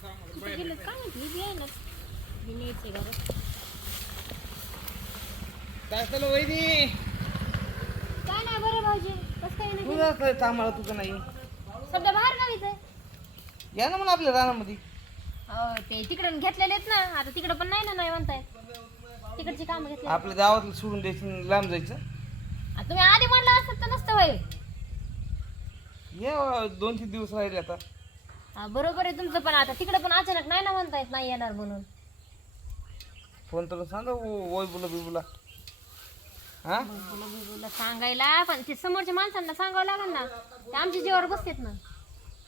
कुठे गेलं काय माहिती ही बी आहे ना मी न्यायचंय घरात काय चालू वहिनी काय नाही बरं भाऊजी कसं काय नाही तुझं काय कामाला तुझं नाही सध्या बाहेर गावीच आहे या ना म्हणा आपल्या रानामध्ये हो ते तिकडून घेतलेले आहेत ना आता तिकडं पण नाही ना नाही म्हणताय तिकडची कामं घेतली आपल्या गावातलं सोडून द्यायचं लांब जायचं तुम्ही आधी म्हणलं असतं तर नसतं वय ये 2-3 दिवस राहिले आता बरोबर आहे तुमचं पण आता तिकडे पण अचानक नाही ना म्हणतायत नाही येणार म्हणून फोन तर सांगा ओय बोला बिबुला हा तुला सांगायला पण ते समोरच्या माणसांना सांगावं लागेल ना ते आमच्या जीवावर बसतात ना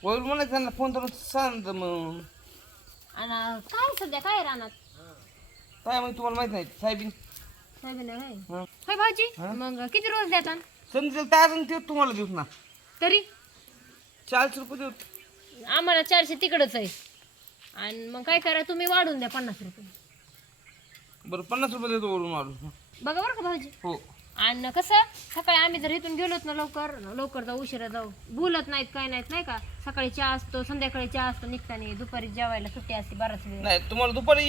ओय म्हणा त्यांना फोन करून सांग मग आणि काय सध्या काय राहणार काय मग तुम्हाला माहित नाही साहेबीन होय भाऊजी मग किती रोज देतात समजेल तास ते तुम्हाला देऊ ना तरी 400 रुपये देऊ आम्हाला 400 तिकडच आहे आणि मग काय करा तुम्ही वाढून द्या 50 रुपये बरं 50 रुपये देतो वरून मारून बघा बरं का भाऊजी हो आणि कसं सकाळी आम्ही जर इथून गेलोत ना लवकर जाऊ उशिरा जाऊ बोलत नाहीत काय नाहीत नाही का सकाळी चहा असतो संध्याकाळी चहा असतो निघताना दुपारी जेवायला सुट्टी असते बराच वेळ नाही तुम्हाला दुपारी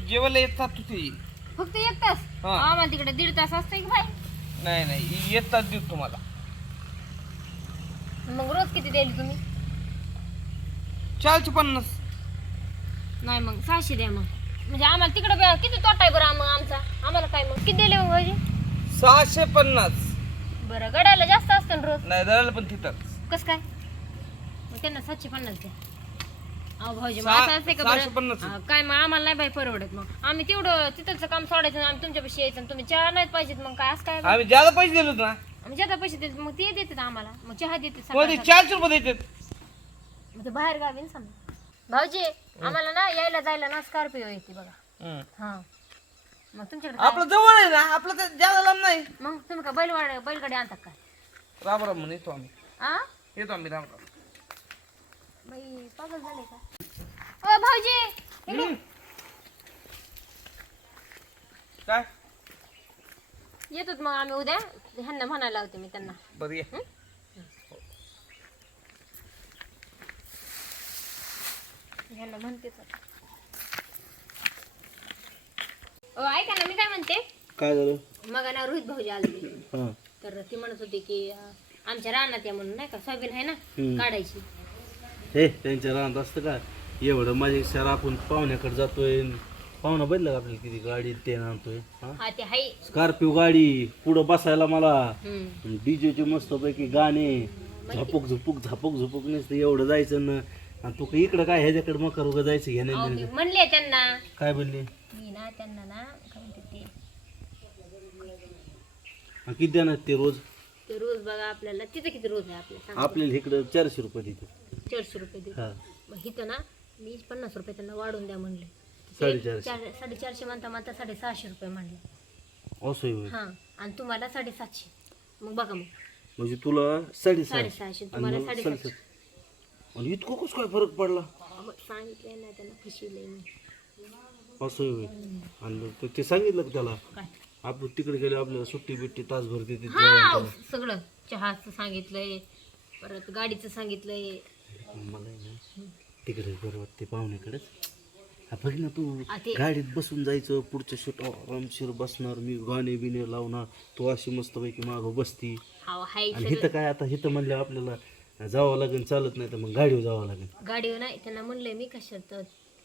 जेवायला येतात तुझे फक्त 1 तास आम्हाला तिकडे 1.5 तास असतं की भाई नाही नाही येतात देऊ तुम्हाला मग रोज किती द्यायला तुम्ही 450 नाही मग 600 द्या मग म्हणजे आम्हाला तिकडे किती तोटा आहे बरं मग आमचा आम्हाला काय मग किती दिले मग भाऊजी 650 बरं गडायला जास्त असतं ना रोज नाही दराला पण तिथं कसं काय मग त्यांना 750 द्या अहो भाऊजी मग सहा- असं असते का 650. बरं काय मग आम्हाला नाही बाई परवडत मग आम्ही तेवढं तिथलचं काम सोडायचं आणि आम्ही तुमच्यापाशी यायचं आणि तुम्ही चहा नाहीत पाहिजेत मग काय असं काय आम्ही ज्यादा पैसे दिलो ना आम्ही ज्यादा पैसे देतात मग ते देतात आम्हाला मग चहा देते मध्ये 400 रुपये देतात मग ते बाहेर गावी ना समजा भाऊजी आम्हाला ना यायला जायला ना स्कॉर्पिओ येते बघा हा मग तुमच्याकडे काय? आपलं जवळ आहे ना आपलं तर ज्यादा लांब नाही मग तुम्ही का बैलगाडी आणतात काय राम राम म्हणून येतो आम्ही आ राम राम बाई पागल झाले का ओ भाऊजी इकडे. काय येतोत मग आम्ही उद्या ह्यांना म्हणायला लावते मी त्यांना बरं ये ह्यांना म्हणतेच आता. ऐका ना मी काय म्हणते काय झालं मग ना रोहित भाऊजी आले हां तर ती म्हणत होती की आमच्या रानात या म्हणून नाही का सोयाबीन आहे ना काढायची हे त्यांच्या रानात असतं का एवढं माझे सर आपण पाहुण्याकडे जातोय पाहुणा बदला का आपल्याला किती गाडी ते आणतोय हा ते हाय स्कॉर्पिओ गाडी पुढं बसायला मला हम्म. डीजेचे मस्त पैकी गाणे झपक झपक नसतं एवढं जायचं ना आणि तू इकडं काय ह्याच्याकडे मकर उगा जायचं अहो, घेण्या मी म्हणले त्यांना काय बोलली मी ना त्यांना ना काय म्हणते ते किती देणार ते रोज ते रोज बघा आपल्याला तिथं किती रोज आहे आपल्याला सांगा. आपल्याला इकडं 400 रुपये देते 400 रुपये दे हा मग इथं ना मी 50 रुपये त्यांना वाढून द्या म्हणले 450 450 म्हणता 650 रुपये म्हणले असं होईल हा आणि तुम्हाला 750 मग बघा मग म्हणजे तुला 650 650 तुम्हाला 750 आणि इतकं कसं काय फरक पडला सांगितलंय ना त्यांना फसविलंय मी असं होईल आणि ते सांगितलं का त्याला काय आपण तिकडे गेले आपल्याला सुट्टी बिट्टी तासभर देते हा सगळं चहाचं सांगितलंय परत गाडीचं सांगितलंय मला आहे ना तिकडे बरं वाटते पाहुण्याकडेच बघ ना तू आ ते- गाडीत बसून जायचं पुढच्या शूट आरामशीर बसणार मी गाणे बिणे लावणार तू अशी मस्तपैकी मागं बसती हा हाय आणि हिथं काय आता हिथं म्हणलं आपल्याला जावं लागेल चालत नाही तर मग गाडीवर जावं लागेल गाडीवर नाही त्यांना म्हणलंय मी कशात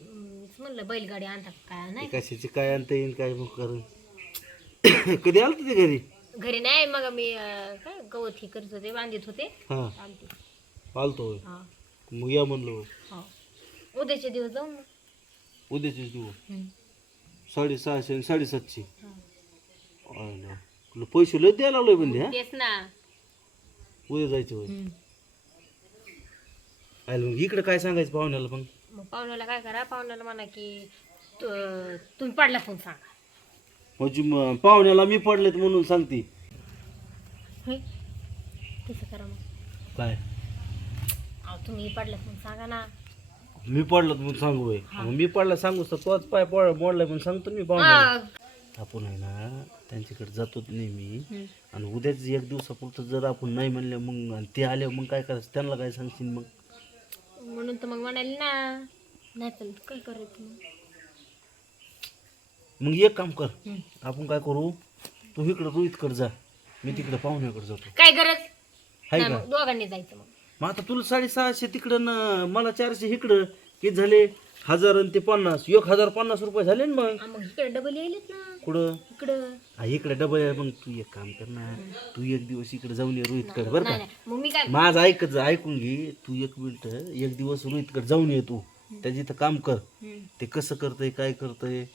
मीच म्हणलं बैलगाडी आणता काय नाही कशाची काय आणता येईल काय मग करून कधी आलं ते घरी घरी नाही मग मी काय गवत हे करत होते बांधित होते हां आणते आलतो होय. हा मग या म्हणलं हा उद्याचे दिवस जाऊ ना उद्याचीच देऊ हम्म. 650 आणि 750 हा. तुला पैसे लय द्यायला लागलोय बंदे हा तेच ना उद्या जायचं होय हम्म. आलं मग इकडे काय सांगायचं पाहुण्याला मग मग पाहुण्याला काय करा पाहुण्याला म्हणा की तुम्ही पडला फोन सांगा म्हणजे पाहुण्याला मी पडलेत म्हणून सांगते होय तसं करा मग काय अहो तुम्ही पडला फोन सांगा ना मी पडलो म्हणून सांगू होय. मग मी पडला सांगूस तर तोच पाय मोडलाय म्हणून सांगतो मी पाहुण्याला हा. आपण आहे ना त्यांच्याकडे जातो नेहमी हम्म. आणि उद्याच एक दिवसापुरतं जर आपण नाही म्हणलं मग आणि ते आले मग काय करायचं त्यांना काय सांगशील मग म्हणून तर मग म्हणाले ना नाही तर काय करायचं मग? मग एक काम कर, हम्म. आपण काय करू, तू इकडं रोहितकडे जा, मी तिकडे पाहुण्याकडे जातो. काय गरज हाय नाही, का? मग दोघांनी जायचं मग. मग आता तुला 650 तिकडं न मला 400 इकडं, किती झाले 1000 आणि ते 50, 1050 रुपये झाले ना मग. मग इकडे डबल येईलच ना कुठं? इकडं. हा, इकडे डबल आहे. मग तू एक काम कर ना, तू एक दिवस इकडे जाऊन ये रोहितकडे, बरं नाही का? नाही मग मी काय माझं ऐकून घे तू, एक मिनिट, एक दिवस रोहितकडे जाऊन ये तू, त्याची तर काम कर, हम्म. ते कसं करतंय काय करतंय,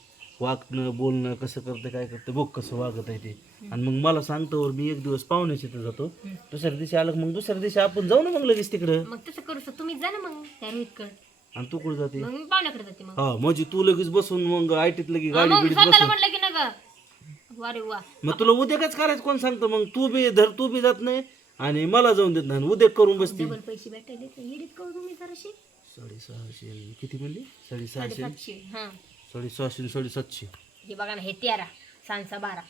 वागणं बोलणं कसं करतंय काय करतंय बघ, कसं वागत आहे ते. आणि मग मला सांगतो, मी एक दिवस पाहुण्याच्या इथं जातो, दुसऱ्या दिवशी आलं मग दुसऱ्या दिवशी आपण जाऊ ना मग लगेच तिकडं. मग तसं करू शकतो, तुम्ही जा ना मग त्या रोहितकडे. आणि तू कुठं जाते? मग मी पाहुण्याकडे जाते मग. हा, म्हणजे तू लगेच बसून मग आयटीत लगी हा, गाडी मग बिडीत स्वतःला बसून, म्हटलं की ना ग वारे वा. मग तुला उद्या काच करायचं कोण सांगतं? मग तू बी जात नाही आणि मला जाऊन देत नाही, उद्या करून बसते. डबल पैसे भेटायले तर एडिट करू तुम्ही जराशी. 650 किती म्हणली? 650, 750. हा 650, 750. हे बघा ना, हे 13 सांचा 12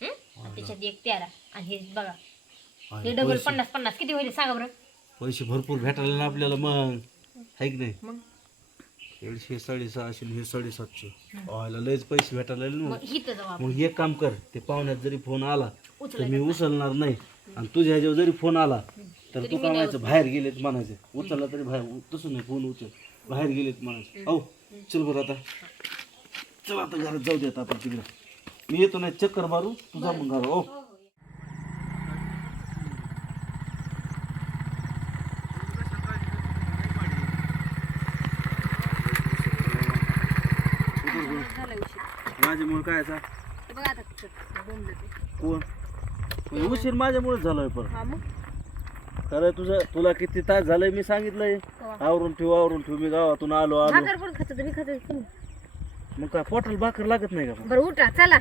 आणि त्याच्यात एक 13 आणि हे बघा हे डबल 50 किती होईल सांगा बरं. पैसे भरपूर भेटायला ना आपल्याला मग, आहे की नाही? मग 150, 650, हे 750, व्हायला लयच पैसे भेटायला लागले ना. मग हिथं जाऊ आपण. मग एक काम कर, ते पाहुण्यात जरी फोन आला तर उचलायचं. मी उचलणार नाही, आणि तुझ्या ह्याच्यावर जरी फोन आला तर तू काय म्हणायचं, बाहेर गेलेत म्हणायचं. उचलला तरी बाहेर, तसं नाही, फोन उचल, बाहेर गेलेत म्हणायचं. हो चल बरं, आता चल, आता घरात जाऊ दे, आता आपण तिकडे मी येतो, नाही चक्कर मारू, तुझा मग घरा. हो झालं उशीर. माझ्यामुळे काय असा ते बघा आता कसं बोंबलं ते. कोण म्हणजे उशीर माझ्यामुळेच झालोय. पण हा मग खरं तुला किती तास झालंय मी सांगितलंय, आवरून ठेव, मी गावातून आलो. भाकर पण खात मी खात तुम्ही. मग काय पोटाला भाकर लागत नाही का? बरं उठा चला.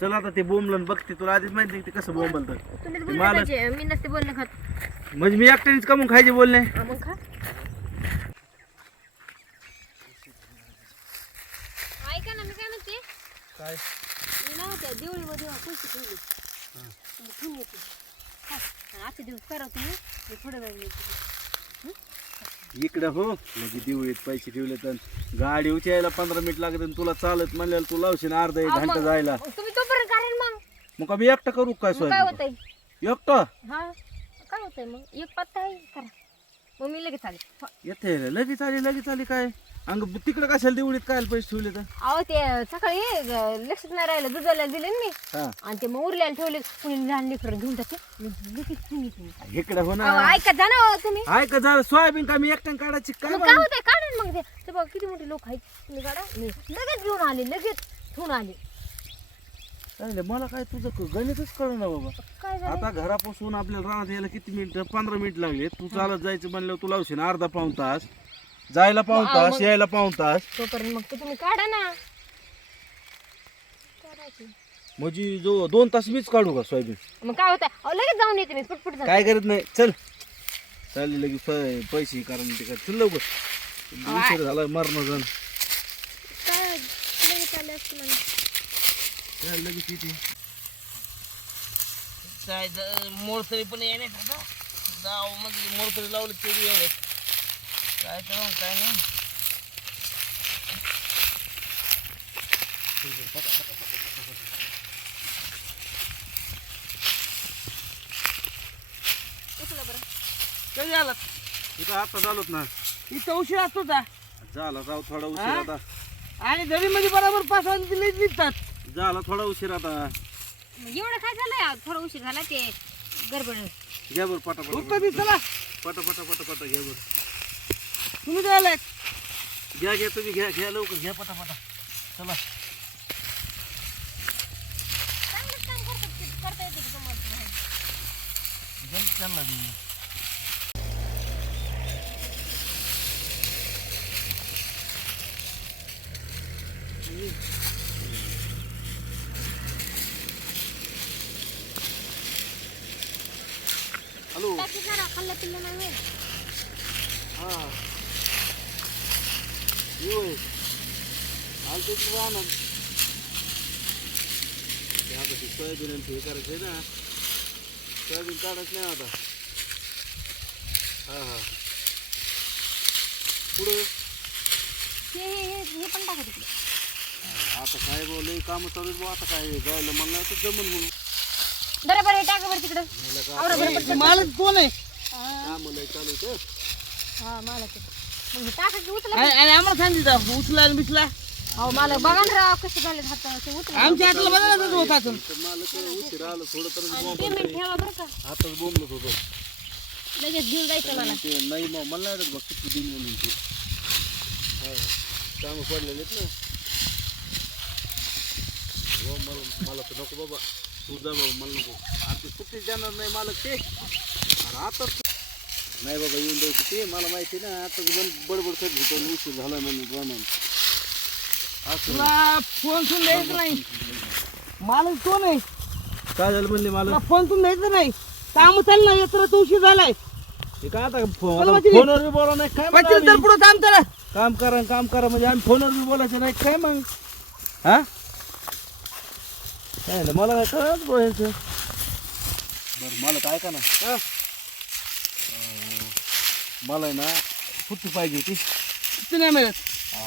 चल आता ते बोंबलन बघते, तुला आधीच माहिती आहे ते कसं बोंबलतं. तुम्हीच बोलले पाहिजे, मी नसते बोलणं खात. म्हणजे मी एकट्यानेच कमून खायचे बोलणे. हा मग खा. ऐका ना, मी काय म्हणते, काय मी ना त्या देवळीमध्ये पैसे ठेवले, तुम्ही ठेवून येते. हा, आणि आजचे दिवस करा तुम्ही, मी थोडं वेळ येते. इकडं हो, म्हणजे दिवळीत पैसे ठेवले तर गाडी उचायला 15 मिनिट लागत, आणि तुला चालत म्हणल्याला तू लावशील अर्धा 1 घंटा जायला. मग तुम्ही तोपर्यंत कारण मग आम्ही एकटा करू काय? मग काय सोय होतंय? एकटा हा काय होतंय मग, एक पत्ता आहे करा, मग मी लगेच आले. येते लगेच आली काय? अंग तिकडे कशाला दिवळीत काय पैसे ठेवले तर? अहो ते सकाळी लक्षात नाही राहिलं, दुधाला दिले ना मी, हा, आणि ते मग उरल्याला ठेवले, कुणी लहान लेकरं घेऊन जाते. लगेच ठेवून येते मी. इकडे हो ना. अहो, ऐका जा ना तुम्ही. का झालं सोयाबीन का मी एकट्याने काढायची काय? मग काय होतंय काढून मग ते बघा किती मोठे लोक आहेत, तुम्ही काढा. मी लगेच घेऊन आले, लगेच ठेवून आले. चालेल, मला काय तुझं गणितच कळलं ना बाबा. काय झालं? आता घरापासून आपल्याला रानात यायला किती मिनिटं? 15 मिनिट लागले. तू चालत जायचं म्हणल्यावर तू लावशील अर्धा पाऊण तास, जायला पाऊण तास, यायला पाऊण तास. तोपर्यंत मग ते तुम्ही काढा ना. म्हणजे जो 2 तास मीच काढू का सोयाबीन? मग काय होतंय? अहो लगेच जाऊन येते मी, पटपट जा. काय करत नाही, चल चालली लगेच पैसे कारण ते काय. चल लवकर, उशीर झाला, मरण जण काय लगेच आले असते मला. लगेच येते. काय मोडतरी पण येण्यात आता जाव मध्ये मोडतरी लावलं ते बी येण्यात. काय तर काय नाही. उचला बरं. कधी आलात? इथं आता चालूत ना, इथं उशीर असतो का? झाला जाऊ थोडा उशीर हा? आता. आणि घरी मध्ये बरोबर 5 वाजता निघतात. झाला थोडा उशीर आता. मग एवढं काय झालंय? थोडा उशीर झाला, ते गडबड. घ्या बरं पटापट तू कधी चला पटापटा घ्या बरं. तुम्ही काय आलात? घ्या तुम्ही घ्या लवकर घ्या पटापटा. चला चांगलंच काम करतात ते, करता येते की तुम्हाला? चालला तुम्ही. हॅलो. टाकी जरा खाल्लं पिल्लं नाही होय. हा येऊ आलते राहणार. ते आता ते सोयाबीन हे करायचं आहे ना, सोयाबीन काढत नाही आता. पुढं हे पण टाका तिकडे. आता काय बोल काम चालू आहे आता काय जायला म्हणलं तर जमन म्हणून बरं बरं हे टाका बरं तिकडं. आवरा बरं पटकन. मालक कोण आहे? काम लय चालू आहे हा मला ते मग हे टाका की उचला. आणि आम्हाला सांगितलं उचला आणि बिचला. अहो मला बघा ना राव कसे झाले हाताचे उचला. आमच्या हाताला बदलच होत असेल. मालक उशीर आलं थोडं तर पेमेंट ठेवा बरं का. हातच बोंबलत होतो लगेच घेऊन जायचं मला. ते नाही मग मला नाही बघ किती दिन म्हणून ते कामं पडलेले आहेत ना हो मला तर नको बाबा तू जा बाबा मला नको आता सुट्टी जाणार नाही मालक ते अरे आता नाही बाबा येऊन द्यायचं ते मला माहिती ना आता बडबड करत होतो उशीर झाला म्हणून जाणार तुला फोन सुन द्यायचं नाही. मालक कोण आहे? काय झालं म्हणले मला तुला फोन सुन द्यायचं नाही. काम चाल ना येत तू उशीर झालाय. ते काय आता फोनवर बी बोला नाही काय म्हणा तर आम्ही? पुढं काम करा. काम करा म्हणजे आम्ही फोनवर बी बोलायचं नाही काय मग हा काय झालं मला काय कळत बोलायचं बरं मला काय का ना मला आहे ना सुट्टी पाहिजे होती किती नाही मिळत.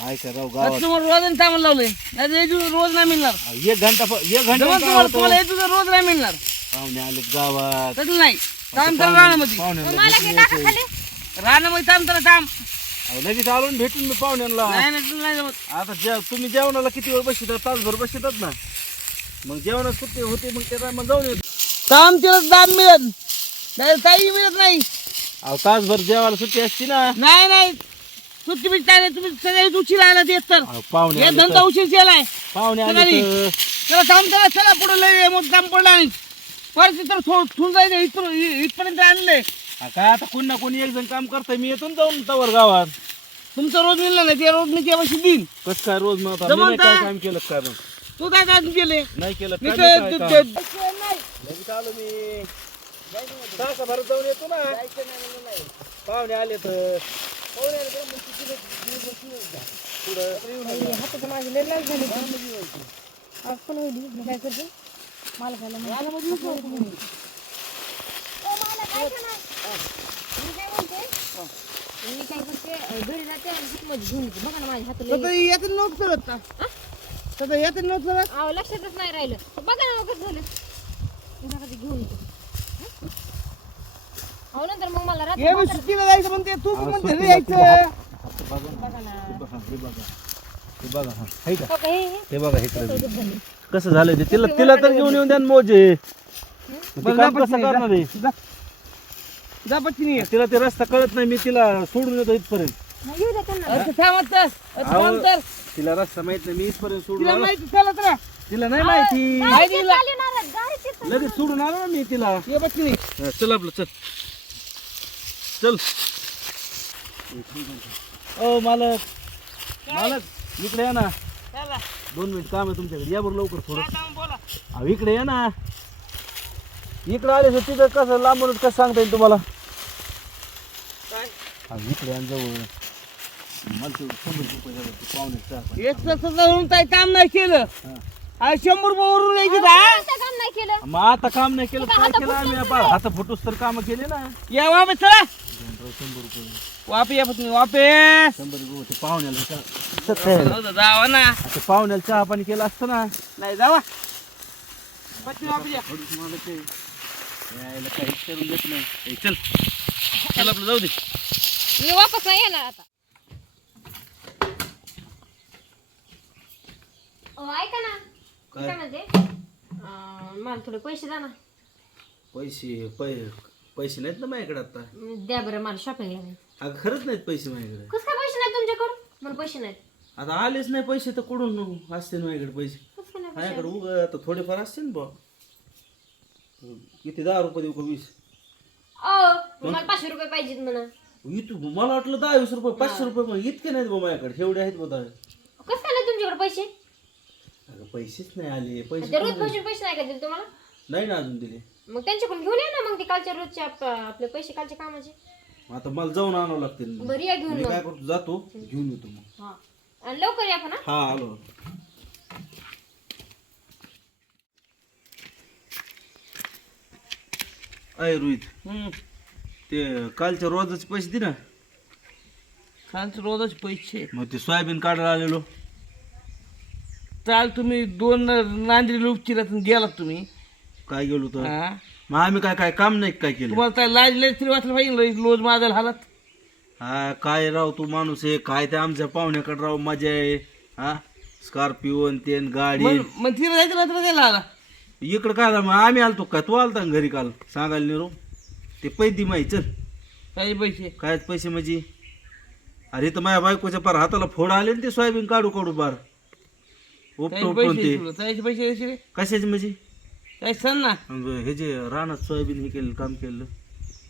ऐका राव गावात तुम्हाला रोज कामाला लावलंय नाही रोज नाही मिळणार. एक घंटा तुम्हाला रोज नाही मिळणार. पाहुणे आलेत गावात तसं नाही. काम करा रानामध्ये. पाहुण्यांना मला भेटून हे टाका यायचंय. खाली. रानामध्ये काम करा काम. अहो, लगेच आलो ना भेटून मी पाहुण्यांना नाही नाही तुला नाही जमत. आता तुम्ही जेवणाला किती वेळ बसतात तासभर बसतात ना मग जेवणात सुट्टी होते मग त्या टायमाला जाऊन येतो काम केलं दाब मिळत नाही काही मिळत नाही. अहो तासभर जेवायला सुट्टी असती ना नाही नाही सुट्टी बिट्टी काय नाही. तुम्ही सगळे उशीर आला तेच तर अहो, पाहुणे हे आले धंदा तर- उशीर केलाय. पाहुणे आले सगळी. तर चला काम करा चला पुढे लय मोठं काम पडलं आणि परिस्थिती तर ठेवून जायचं इथपर्यंत आणलंय. काय आता कोणी ना कोणी एक जण काम करतंय मी येतो ना जाऊन तवर गावात तुमचं रोज मिळलं नाही ते रोज मी केव्हाशी देईन. कसं काय रोज मग जमून मी काय का? काम केलं काय मग तू काय काय केले नाही केलं मी काय तर- नाही ते- काय ते- काम. लगेच आलो मी तासाभरात जाऊन येतो ना पाहुणे आले तर हाताचं माझी लय लाज झाली. आज पण होईल मी काय करते मला खायला मी काय करते घरी जाते आणि हातमध्ये घेऊन येते. बघा ना माझ्या हाताला यात नोट करत का तर यात नोट करत. अहो लक्षातच नाही राहिलं. बघा ना मग कसं झालं बघा ते घेऊन येते. अहो नंतर मग मला रात्री हे मी सुट्टीला जायचं म्हणते तू पण म्हणते रे यायचं. बघा ना हे बघा हा आहे का हो का, हे हे बघा हे कसं झालंय ते तिला तर घेऊन येऊन द्या ना मोजे मग ते काम कसं करणार आहे जा पत्नी तिला ते रस्ता कळत नाही मी तिला सोडून येतो इथपर्यंत मग येऊ द्या त्यांना. अहो, तिला रस्ता माहित नाही मी इथपर्यंत सोडून तिला आलो माहिती चालत ना तिला नाही माहिती गाडीचे चालवणार, गाडीचे लगेच सोडून आलो ना मी तिला ये पत्नी हा, चल आपलं चल चल ओ मालक इकडे या ना 2 मिनिट काम आहे तुमच्याकडे या बरं लवकर थोडं बोला अहो इकडे या ना इकडे आले तर तिथं कसं लांबूनच कसं सांगता येईल तुम्हाला काय अहो इकडे आणि जवळ मला ते 100 रुपये द्यावे, ते पाहुणे चहा पाणी. एक तास काही काम नाही केलं हा. 100 रुपये वरून यायची आता काम नाही केलं. मग आता काम नाही केलं तर काय केलं आम्ही आता? हात फुटूस तर काम केले ना या वापे चला 100 रुपये वापे या पत्नी वापे 100 रुपये होते पाहुण्याला जावा ना आता पाहुण्याला चहा पाणी केलं असतं ना नाही जावा पत्नी वापे या थोडंसं मला ते यायला काहीच करून देत नाही ए, चल चल आपलं जाऊ दे मी वापस नाही येणार आता. ऐका ना काय? काय म्हणते मला थोडे पैसे द्या ना. पैसे नाहीत ना माझ्याकडे आता द्या बरं मला शॉपिंगला नाही. अगं खरंच नाहीत पैसे माझ्याकडे कसं काय पैसे नाही तुमच्याकडून. मला पैसे नाहीत. आता आलेच नाही पैसे तर कुठून असते ना माझ्याकडे पैसे कसं काय नाही माझ्याकडे उग आता थोडेफार असते ना बा किती 10 रुपये देऊ का 20 मला 500 रुपये पाहिजेत म्हणा. इथं मला वाटलं 10-20 रुपये 500 रुपये पण इतके नाहीत बा माझ्याकडे एवढे आहेत बघा कसं काय नाही तुमच्याकडे पैसे. अगं पैसेच नाही आले पैसे ते रोज पैसे नाही का दिले तुम्हाला. नाही ना अजून दिले मग त्यांच्याकडून घेऊन या ना मग ते कालच्या रोजचे आपले पैसे कालच्या कामाचे. आता मला जाऊन आणावं लागतील बरं या घेऊन मी मग. काय करतो जातो घेऊन येतो मग हा आणि लवकर या पण हा. हा आलो अय रोहित ते कालच्या रोजाचे पैसे दे ना. कालचे रोजाचे पैसे मग ते सोयाबीन काढायला आलेलो. चाल तुम्ही 2 नांदरी उपचिला गेलात तुम्ही. काय गेलो तर हा मग आम्ही काय काय काम नाही काय केलं. तुम्हाला काय लाज लाज तरी वाटलं पाहिजे रोज माझ्या हालात. हा काय राव तू माणूस आहे काय ते आमच्या पाहुण्याकडे राव मजा आहे. हा स्कॉर्पिओ ते गाडी मग तिला जायचं ना तुला द्यायला आला. इकडं काय मग आम्ही आलतो काय तू आलता ना घरी काल सांगायला नाही रो ते पैसे माही चल. काही पैसे काय पैसे म्हणजे अरे तर माझ्या बायकोच्या पार हाताला फोड आले ना ते सोयाबीन काढू काढू बार उपटून काही उपटून पैसे ते तुला त्याचे पैसे द्यायचे रे. कशाचे म्हणजे काय सांग ना. हे जे रानात सोयाबीन हे केलं काम केलं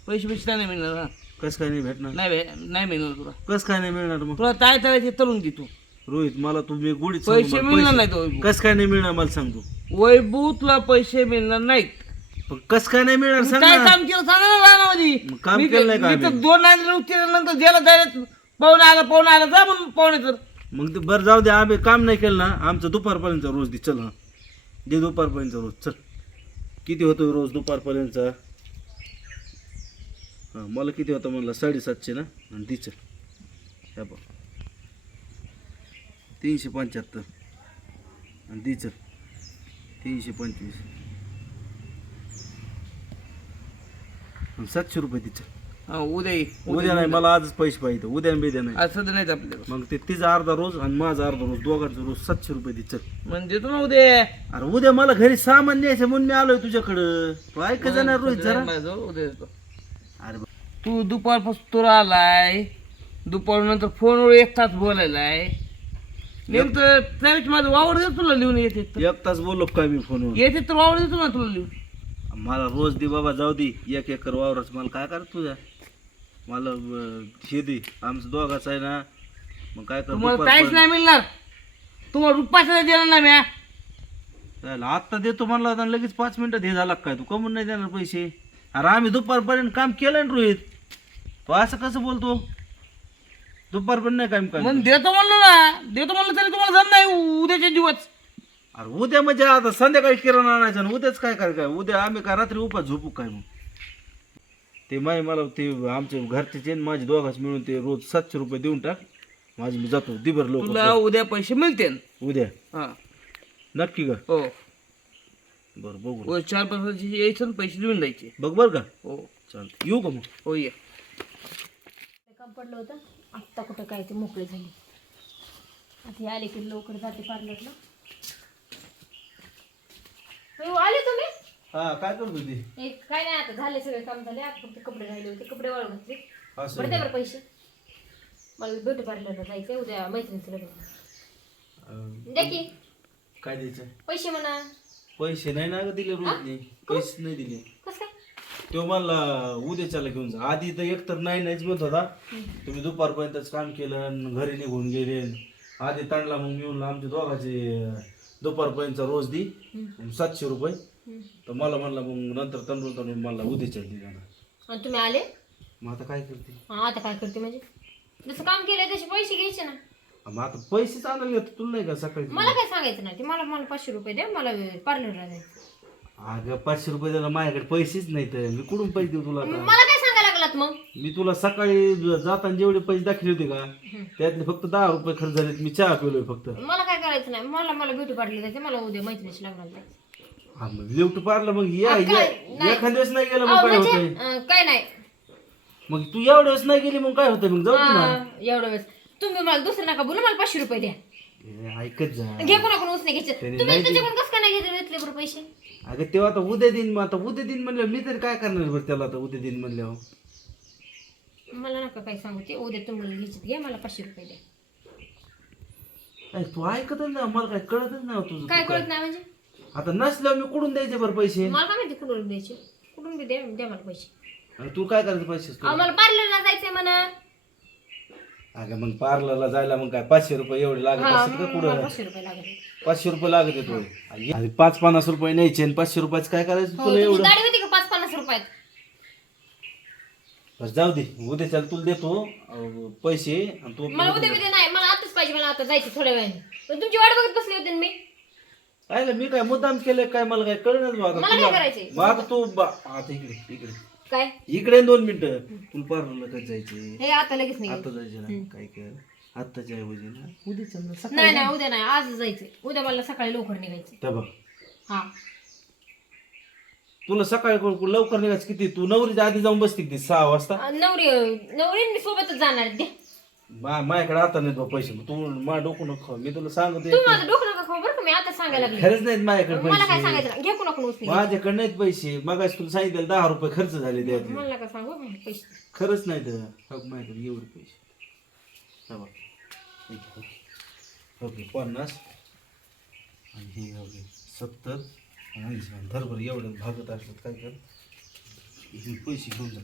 पैसे पैसे नाही मिळणार हा. कस काय नाही भेटणार. नाही मिळणार तुला. कस काय नाही मिळणार मग तुला काय तळायचे तळून घे तू. रोहित मला तुम्ही गुढीत पैसे मिळणार नाहीत वैभव. कस काय नाही मिळणार मला सांग तू. वैभव तुला पैसे मिळणार नाहीत. पण कस काय नाही मिळणार सांग काय ना. काम केलं सांगा ना रानामध्ये. मग काम केलं नाही का मी तर आम्ही? 2 नांदरी उचलल्यानंतर ज्याला जायला पाहुणे आला जा म्हणून पाहुणे तर. मग ते बरं जाऊ दे आम्ही काम नाही केलं ना आमचं दुपारपर्यंत रोज दे चल. हा दे दुपारपर्यंत रोज चल. किती होतो रोज दुपारपर्यंतचा. हां मला किती होतं म्हणलं 750 ना आणि ती चल. ह्या बघ 375 आणि ती चल 325 आणि 700 रुपये ती चल. हा, उद्या ये. उद्या नाही मला आजच पैसे पाहिजे उद्या बिद्या नाही. आज सध्या नाहीच आपल्याला. मग ते तिचा अर्धा रोज आणि माझा अर्धा रोज दोघांचा रोज 700 रुपये दे चल. म्हणजे तू ना उद्या अरे उद्या मला घरी सामान न्यायचं म्हणून मी आलोय तुझ्याकडं. तू ऐक जाणार रोहित जरा. उद्या येतो. अरे तू दुपारपासून तुला आलाय दुपारनंतर फोनवर 1 तास बोलायलाय. नेमकं त्यावेळेस माझं वावर देतो तुला लिहून येते 1 तास बोललो काय मी फोनवर. येते तर वावर देतो ना तुला लिहून. मला रोज दे बाबा जाऊ दे 1 एकर वावरच मला काय कर तुझ्या. मला हे दे आमचं दोघाच आहे ना. मग काय कर तुम्हाला काहीच नाही मिळणार. तुम्हाला रुपयाचा देणार नाही म्या. आत्ता देतो म्हणला होता आणि लगेच 5 मिनिटात हे झाला काय तू कमून नाही देणार पैसे. अरे आम्ही दुपारपर्यंत काम केलं ना रोहित. तू असं कसं बोलतो. दुपारपर्यंत नाही काम मग काय. देतो म्हणलो ना. देतो म्हणलं तरी तुम्हाला जम नाही उद्याच्या दिवस. अरे उद्या म्हणजे आता संध्याकाळी किराणा आणायचा आणि उद्याच काय काय उद्या आम्ही काय रात्री उपास झोपू काय मग. ते मला ते आमचे घरचे माझे दोघांच मिळून ते रोज 700 रुपये देऊन टाक. माझे मी जातो दिबर लोक तुला उद्या पैसे मिळते. उद्या हा नक्की का. हो बरं बघू 4-5 वर्षाचे यायचं आणि पैसे देऊन द्यायचे. बघ बरं का. हो चालतं येऊ का मग. हो ये. काम पडलं होतं आत्ता कुठं काय ते मोकळे झाले. आता हे आले की लवकर जाते पार्लरला. आले तुम्ही. हा काय करतो ते. काय नाही आता झाले सगळे काम झाले. आता फक्त कपडे राहिले होते कपडे वाळू घातले. असं बरं बरं पैसे मला ब्युटी पार्लरला जायचंय उद्या मैत्रिणीचं लग्न. द्या की काय द्यायचं पैसे म्हणा. पैसे नाही ना ग दिले रोहितने. पैसे नाही दिले. कसं काय. तो मला उद्याच्याला घेऊन जा. आधी तर एकतर नाहीच म्हणत होता. तुम्ही दुपारपर्यंतच काम केलं आणि घरी निघून गेले. आधी ताणला मग मी म्हणलं आमच्या दोघांचे दुपारपर्यंतचा रोज दी 700 रुपये. तर मला म्हणला मग नंतर तंडून मला उद्याच्या दिला. आणि तुम्ही आले. मग आता काय करते. हा आता काय करते म्हणजे जसं काम केलंय तसे पैसे घ्यायचे ना. मग आता पैसे चांगले घेतो तुला नाही का सकाळी. मला काय सांगायचं नाही ते मला 500 रुपये द्या मला पार्लरला जायचं. अगं 500 रुपये द्यायला माझ्याकडे पैसेच नाही तर मी कुठून पैसे देऊ तुला आता. मला काय सांगायला लागलात मग. मी तुला सकाळी जाताना जेवढे पैसे दाखवले होते का त्यातले फक्त 10 रुपये खर्च झालेत. मी चहा पिलोय फक्त. मला काय करायचं नाही. मला ब्युटी पार्लर जायचं. मला उद्या मैत्रिणीशी लग्नाला जायचं. हा मग लिफ्ट पारला मग नाही. एखाद्या वेळेस नाही गेलं मग काय होतंय. काय नाही मग तू एवढ्या वेळेस नाही गेली मग काय होतंय मग जाऊ दे ना. एवढं वेळेस तुम्ही मला दुसरं नका बोलू. मला 500 रुपये द्या. ऐकत जा. घे कोणाकडून उसने घ्यायचे. त्याने तुम्ही नाही त्याच्याकडून कसं काय नाही घेतले बरं पैसे. अगं तेव्हा आता उद्या दिन मग आता उद्या दिन म्हणलं मी तरी काय करणार बरं त्याला आता उद्या दिन म्हणल्यावर. मला नका काय सांगू ते उद्या तुम्हाला घ्यायचे घ्या मला 500 रुपये द्या. तू ऐकतच ना मला काय कळतच नाही तुझं. काय कळत नाही म्हणजे आता नसल्यावर मी कुठून द्यायचे बरं पैसे. मला काय माहिती कुठून द्यायचे. कुठून बी द्या मला पैसे. आणि तू काय करायचं पैसे. मला पार्लरला जायचंय म्हणा. अगं मग पार्लरला जायला मग काय 500 रुपये एवढे लागत असेल का कुठं. 500 रुपये लागले. 500 रुपये लागत येतो. 5-50 रुपये न्यायचे आणि 500 रुपयाचं काय करायचं तुला तुमची एवढं. गाडी होती का 5-50 रुपयात. बरं जाऊ दे उद्या चाल तुला देतो पैसे आणि तू मला उद्या बिद्या नाही. मला आताच पाहिजे. मला आता जायचं थोड्या वेळाने. पण तुमची वाट बघत बसली होती ना मी. काय मी काय मुद्दाम केलं काय मला काय कळणार. मला काय करायचंय? मग आता तू आता इकडे काय इकडे 2 मिनिटं. तुला पार्लरला कधी जायचे? हे आता लगेच नाही आता जायचे ना, काय कर आत्ताच्या ऐवजी ना उद्या चल सकाळी. नाही नाही उद्या नाही आज जायचंय. उद्या मला सकाळी लवकर निघायचं. त्या बघ हा तुला सकाळी लवकर निघायचं किती? तू नवरीच्या आधी जाऊन बसते किती? 6 वाजता. नवरी मी सोबतच जाणार आहे. दे. माझ्याकडे आता नाही तो पैसे. तू माझ्या डोकं नको खाऊ. मी तुला सांगतो तू माझं डोकं नका खाऊ बरं का. मी आता सांगायला लागले. खरंच नाहीत माझ्याकडे मला काय पैसे. सांगायचं घे कुणा कोण उचली. माझ्याकडे नाहीत पैसे. मगाशी तुला सांगितलं 10 रुपये खर्च झाले त्यातले. मला नका सांगू पैसे. खरंच नाही तर माझ्याकडे एवढे पैसे. हा बघ. ओके 50 आणि हे ओके 70 आणि 80. धरभर एवढं भागत असलं काय कर हे पैसे घेऊन जा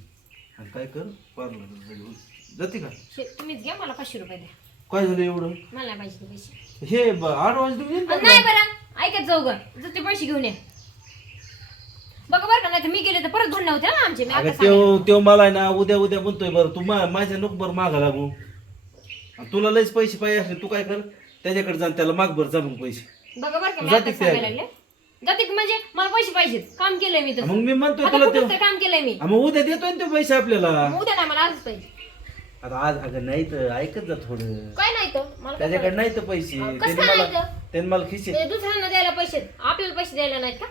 आणि काय कर पार्लर जाते का? तुम्हीच घ्या मला 500 रुपये द्या. काय झालं एवढं? मला नाही पाहिजे ते पैसे. हे ॲडव्हान्स देऊन नाही बरं ऐकत जाऊ ग. जर ते पैसे घेऊन या बघा बरं का. नाही तर मी गेले तर परत भांडण होते ना आमचे. मी आता तेव्हा मला आहे ना उद्या उद्या म्हणतोय बरं तू माझ्या नको बरं मागा लागू. आणि तुला लयच पैसे पाहिजे असले तू काय कर त्याच्याकडे जाऊन त्याला माग बरं जमून पैसे. बघा बरं का मी जाते आता सांगायला लागले. जाते की म्हणजे मला पैसे पाहिजेत. काम केलंय मी मग मी म्हणतोय आता तुला कुठं तरी काम केलंय मी. मग उद्या देतोय ना ते पैसे आपल्याला. मग उद्या नाही मला आजच पाहिजे. आता आज अगं नाही तर ऐकत जा थोडं. काय नाही तर मला काय त्याच्याकडे नाही तर पैसे कसं काय नाही तर? त्याने मला खिशे. ते दुसऱ्यांना द्यायला पैसे आपल्याला पैसे द्यायला नाहीत का?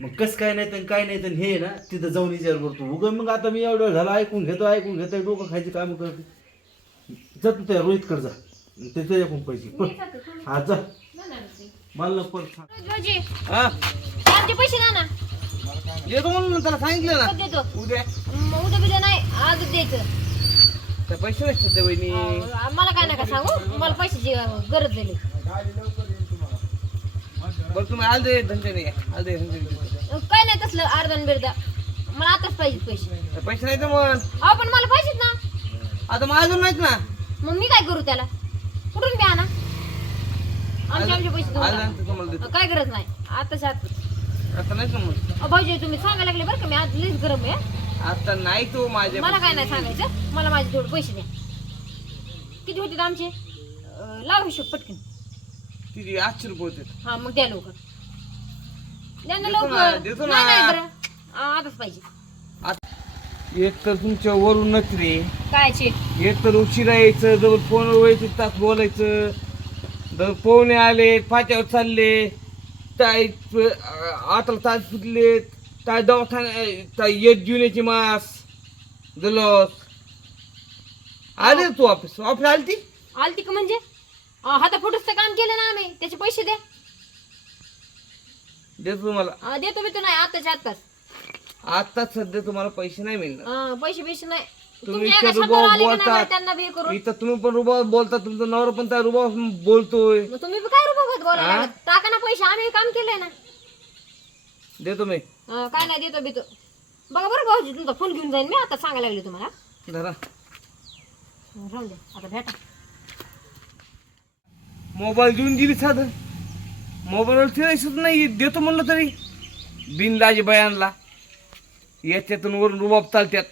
मग कस काय नाही तर काय नाही तर हे ना तिथं जाऊन विचार करतो उगा. मग आता मी एवढं झालं ऐकून घेतो डोकं खायची काम करते. जा तू त्या रोहितकडे जा ते त्याच्याकडून पैसे मी जाते, तुम्ही हा जा. जाणार होते. मला परत सांग. रोजी, हा आजचे पैसे द्या ना. येतो म्हणून त्याला सांगितलं ना कधी देतो? उद्या. मग उद्या बिद्या नाही आजच द्यायचं. त्या पैसे नसतात त्या वहिनी. मला काय नका सांगू. मला पैशाची गरज झाली. बरं तुम्ही आलदे धंद्याने या. आलदे धंद्याने. काय नाही तसलं अर्धन बिर्दा. मला आताच पाहिजे पैसे. पैसे नाही तर मग अहो पण मला पाहिजेत ना. आता माझं नाहीत ना. मग मी काय करू त्याला? कुठून बी आणा. आमचे पैसे देऊन आलं टाका. नंतर तुम्हाला देतो. काय गरज नाही आताच्या आत. आता नाही तर मग भाऊजी तुम्ही सांगायला लागले बरं का. मी आज लईच गरम आहे. आता नाही तो माझ्या. मला काय नाही सांगायचं. मला माझे थोडे पैसे द्या. किती होते आमचे? लाव हिशोब पटकन. किती 800 रुपये होते. हा मग द्या लवकर. द्या ना देतो ना, लवकर. देतो ना. नाही नाही बरं आताच पाहिजे. एक तर तुमच्या वरून नखरे. कायचे? एक तर उशिरा यायचं जवळ फोनवर यायचं तास बोलायचं. जर पोहणे आले फाट्यावर चालले काय 8 तास फुटले काय दवाखान्या काय येत जुन्याची मास दलोस आले तू ऑफिस आलती. आलती का म्हणजे? हाता फोटोचं काम केलं ना आम्ही. त्याचे पैसे द्या. देतो तुम्हाला. देतो मी तो नाही आताच्या आताच. आता सध्या तुम्हाला पैसे नाही मिळणार. पैसे नाही. तुम्ही तुमच्या इतके एका रुबाब शब्दावर आले का नाही बोलतात. त्यांना बी करून. इथं तुम्ही पण रुबाब बोलता तुमचा नवरा पण त्या रुबाब बोलतोय. मग तुम्ही बी काय रुपये बोलायला हा? लागलात? टाका ना पैसे. आम्ही काम केलंय ना. देतो मी. काय नाही देतो बितो. बघा बरं भाऊजी तुमचा फोन घेऊन जाईन मी. आता सांगायला लागले तुम्हाला. धरा राहून द्या आता भेटा. मोबाईल देऊन दिली साधं. मोबाईलवर फिरायचंच नाही. देतो म्हणलं तरी बिनलाजी बयानला याच्यातून वरून रुबाब चालत्यात.